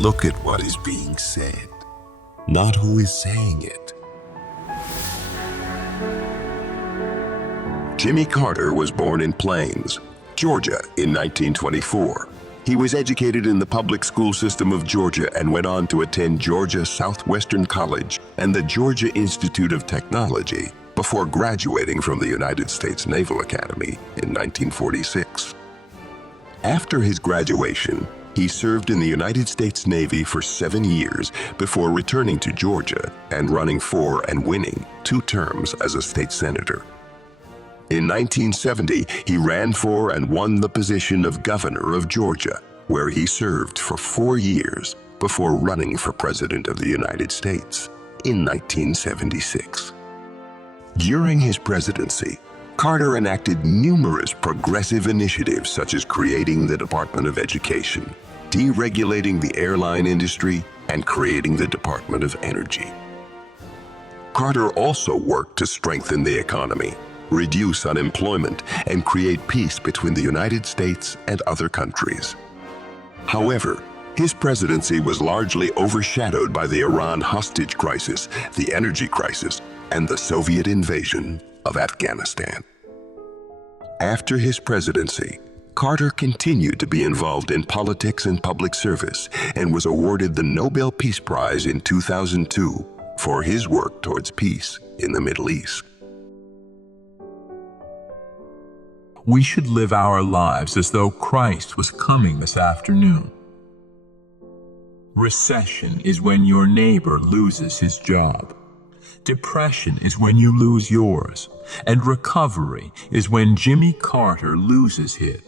look at what is being said, not who is saying it. Jimmy Carter was born in Plains, Georgia in 1924. He was educated in the public school system of Georgia and went on to attend Georgia Southwestern College and the Georgia Institute of Technology before graduating from the United States Naval Academy in 1946. After his graduation, he served in the United States Navy for 7 years before returning to Georgia and running for and winning 2 terms as a state senator. In 1970, he ran for and won the position of governor of Georgia, where he served for 4 years before running for president of the United States in 1976. During his presidency, Carter enacted numerous progressive initiatives such as creating the Department of Education, deregulating the airline industry, and creating the Department of Energy. Carter also worked to strengthen the economy, reduce unemployment, and create peace between the United States and other countries. However, his presidency was largely overshadowed by the Iran hostage crisis, the energy crisis, and the Soviet invasion of Afghanistan. After his presidency, Carter continued to be involved in politics and public service and was awarded the Nobel Peace Prize in 2002 for his work towards peace in the Middle East. We should live our lives as though Christ was coming this afternoon. Recession is when your neighbor loses his job. Depression is when you lose yours. And recovery is when Jimmy Carter loses his.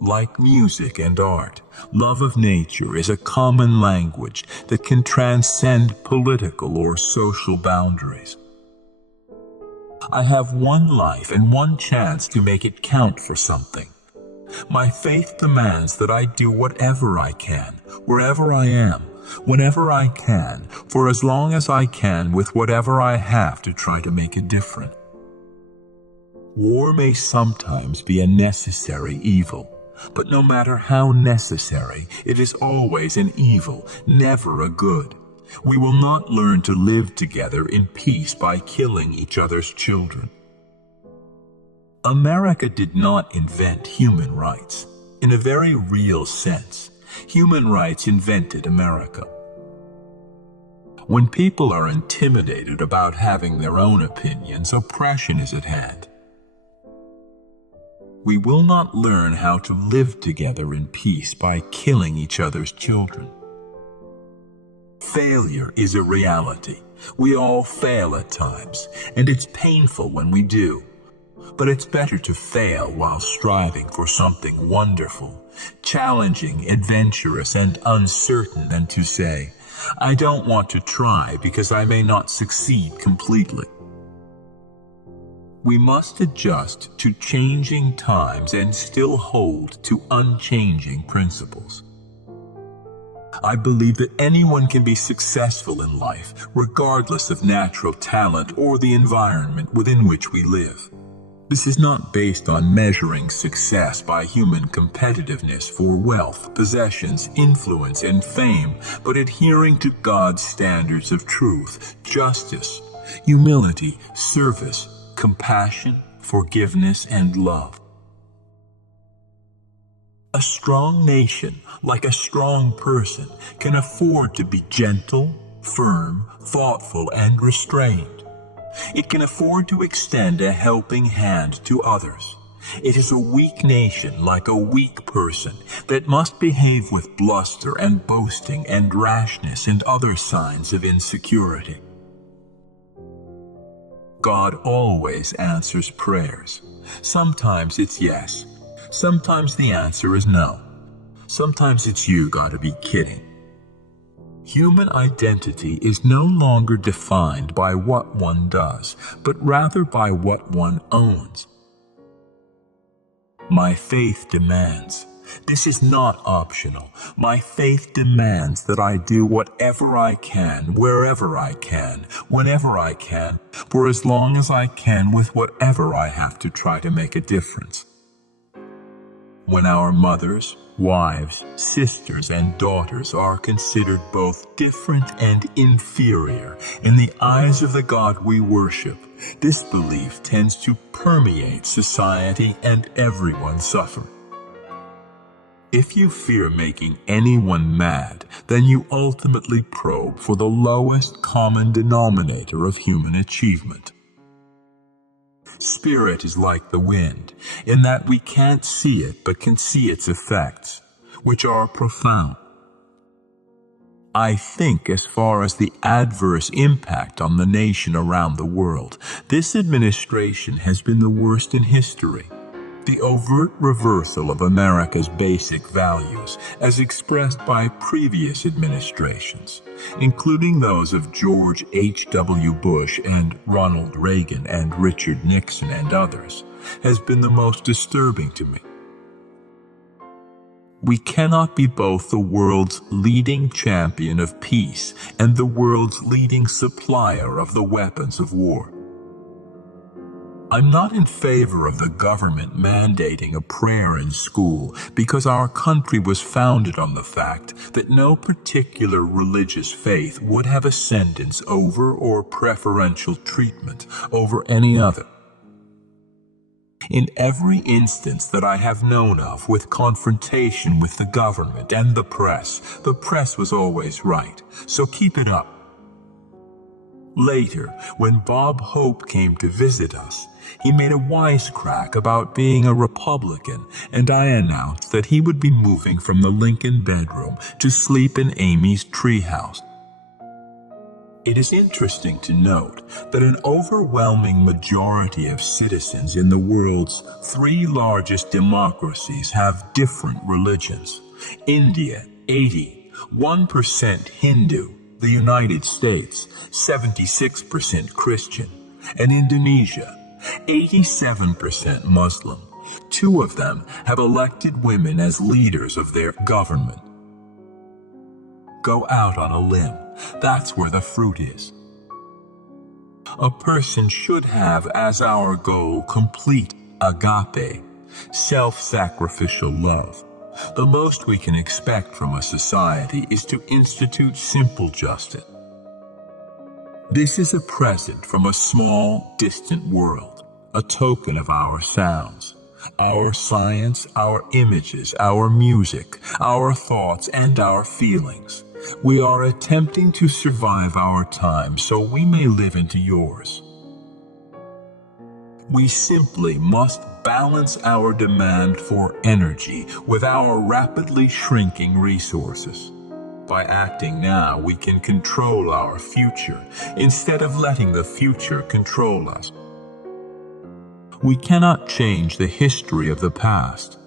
Like music and art, love of nature is a common language that can transcend political or social boundaries. I have one life and one chance to make it count for something. My faith demands that I do whatever I can, wherever I am, whenever I can, for as long as I can with whatever I have to try to make a difference. War may sometimes be a necessary evil, but no matter how necessary, it is always an evil, never a good. We will not learn to live together in peace by killing each other's children. America did not invent human rights. In a very real sense, human rights invented America. When people are intimidated about having their own opinions, oppression is at hand. We will not learn how to live together in peace by killing each other's children. Failure is a reality. We all fail at times, and it's painful when we do. But it's better to fail while striving for something wonderful, challenging, adventurous, and uncertain than to say, I don't want to try because I may not succeed completely. We must adjust to changing times and still hold to unchanging principles. I believe that anyone can be successful in life, regardless of natural talent or the environment within which we live. This is not based on measuring success by human competitiveness for wealth, possessions, influence, and fame, but adhering to God's standards of truth, justice, humility, service, compassion, forgiveness, and love. A strong nation, like a strong person, can afford to be gentle, firm, thoughtful, and restrained. It can afford to extend a helping hand to others. It is a weak nation, like a weak person, that must behave with bluster and boasting and rashness and other signs of insecurity. God always answers prayers. Sometimes it's yes. Sometimes the answer is no. Sometimes it's you gotta be kidding. Human identity is no longer defined by what one does, but rather by what one owns. My faith demands. This is not optional. My faith demands that I do whatever I can, wherever I can, whenever I can, for as long as I can with whatever I have to try to make a difference. when our mothers, wives, sisters, and daughters are considered both different and inferior in the eyes of the God we worship, this belief tends to permeate society and everyone suffers. If you fear making anyone mad, then you ultimately probe for the lowest common denominator of human achievement. Spirit is like the wind, in that we can't see it but can see its effects, which are profound. I think as far as the adverse impact on the nation around the world, this administration has been the worst in history. The overt reversal of America's basic values as expressed by previous administrations, including those of George H.W. Bush and Ronald Reagan and Richard Nixon and others, has been the most disturbing to me. We cannot be both the world's leading champion of peace and the world's leading supplier of the weapons of war. I'm not in favor of the government mandating a prayer in school because our country was founded on the fact that no particular religious faith would have ascendance over or preferential treatment over any other. In every instance that I have known of with confrontation with the government and the press was always right, so keep it up. Later, when Bob Hope came to visit us, he made a wisecrack about being a Republican, and I announced that he would be moving from the Lincoln bedroom to sleep in Amy's treehouse. It is interesting to note that an overwhelming majority of citizens in the world's 3 largest democracies have different religions. India, 80, 1% Hindu, the United States, 76% Christian, and Indonesia, 87% Muslim. 2 of them have elected women as leaders of their government. Go out on a limb. That's where the fruit is. A person should have as our goal complete agape, self-sacrificial love. The most we can expect from a society is to institute simple justice. This is a present from a small, distant world, a token of our sounds, our science, our images, our music, our thoughts, and our feelings. We are attempting to survive our time so we may live into yours. We simply must balance our demand for energy with our rapidly shrinking resources. By acting now, we can control our future instead of letting the future control us. We cannot change the history of the past.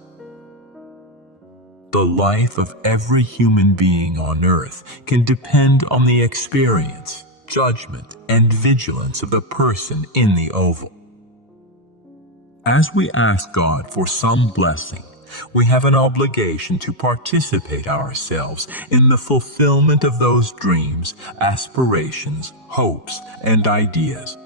The life of every human being on earth can depend on the experience, judgment, and vigilance of the person in the oval. As we ask God for some blessing, we have an obligation to participate ourselves in the fulfillment of those dreams, aspirations, hopes, and ideas.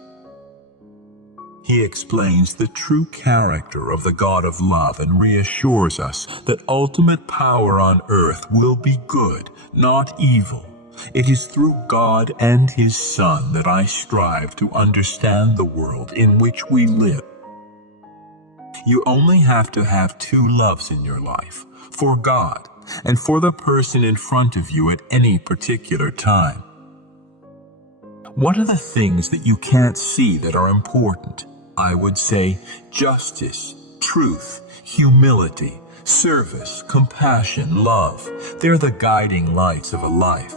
He explains the true character of the God of love and reassures us that ultimate power on earth will be good, not evil. It is through God and His Son that I strive to understand the world in which we live. You only have to have 2 loves in your life, for God and for the person in front of you at any particular time. What are the things that you can't see that are important? I would say justice, truth, humility, service, compassion, love. They're the guiding lights of a life.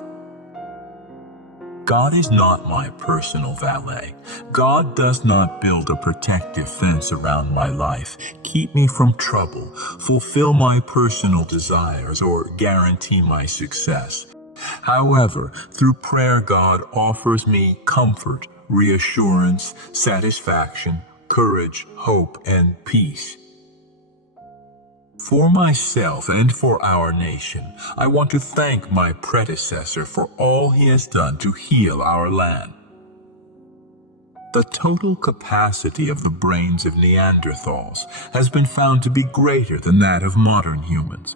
God is not my personal valet. God does not build a protective fence around my life, keep me from trouble, fulfill my personal desires, or guarantee my success. However, through prayer, God offers me comfort, reassurance, satisfaction, courage, hope, and peace. For myself and for our nation, I want to thank my predecessor for all he has done to heal our land. The total capacity of the brains of Neanderthals has been found to be greater than that of modern humans.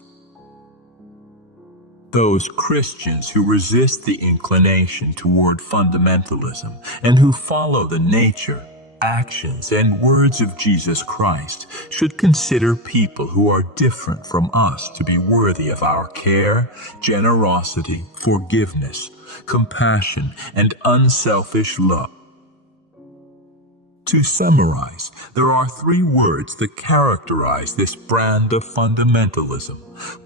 Those Christians who resist the inclination toward fundamentalism and who follow the nature, actions, and words of Jesus Christ should consider people who are different from us to be worthy of our care, generosity, forgiveness, compassion, and unselfish love. To summarize, there are 3 words that characterize this brand of fundamentalism: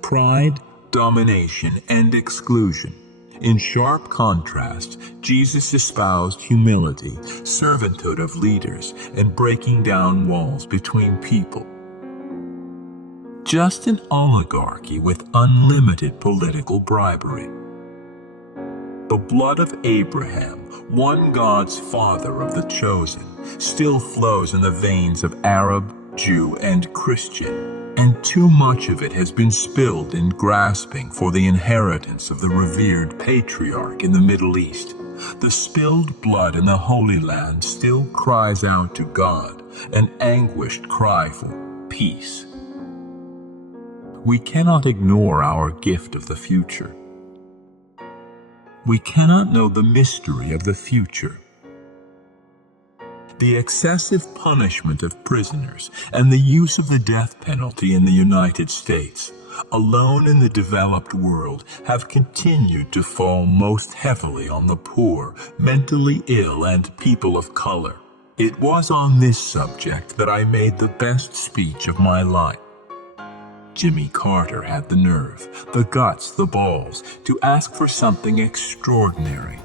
pride, domination, and exclusion. In sharp contrast, Jesus espoused humility, servanthood of leaders, and breaking down walls between people. Just an oligarchy with unlimited political bribery. The blood of Abraham, one God's father of the chosen, still flows in the veins of Arab, Jew, and Christian, and too much of it has been spilled in grasping for the inheritance of the revered patriarch in the Middle East. The spilled blood in the Holy Land still cries out to God, an anguished cry for peace. We cannot ignore our gift of the future. We cannot know the mystery of the future. The excessive punishment of prisoners and the use of the death penalty in the United States, alone in the developed world, have continued to fall most heavily on the poor, mentally ill, and people of color. It was on this subject that I made the best speech of my life. Jimmy Carter had the nerve, the guts, the balls to ask for something extraordinary.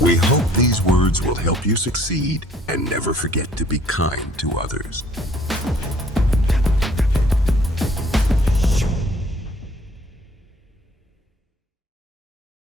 We hope these words will help you succeed and never forget to be kind to others.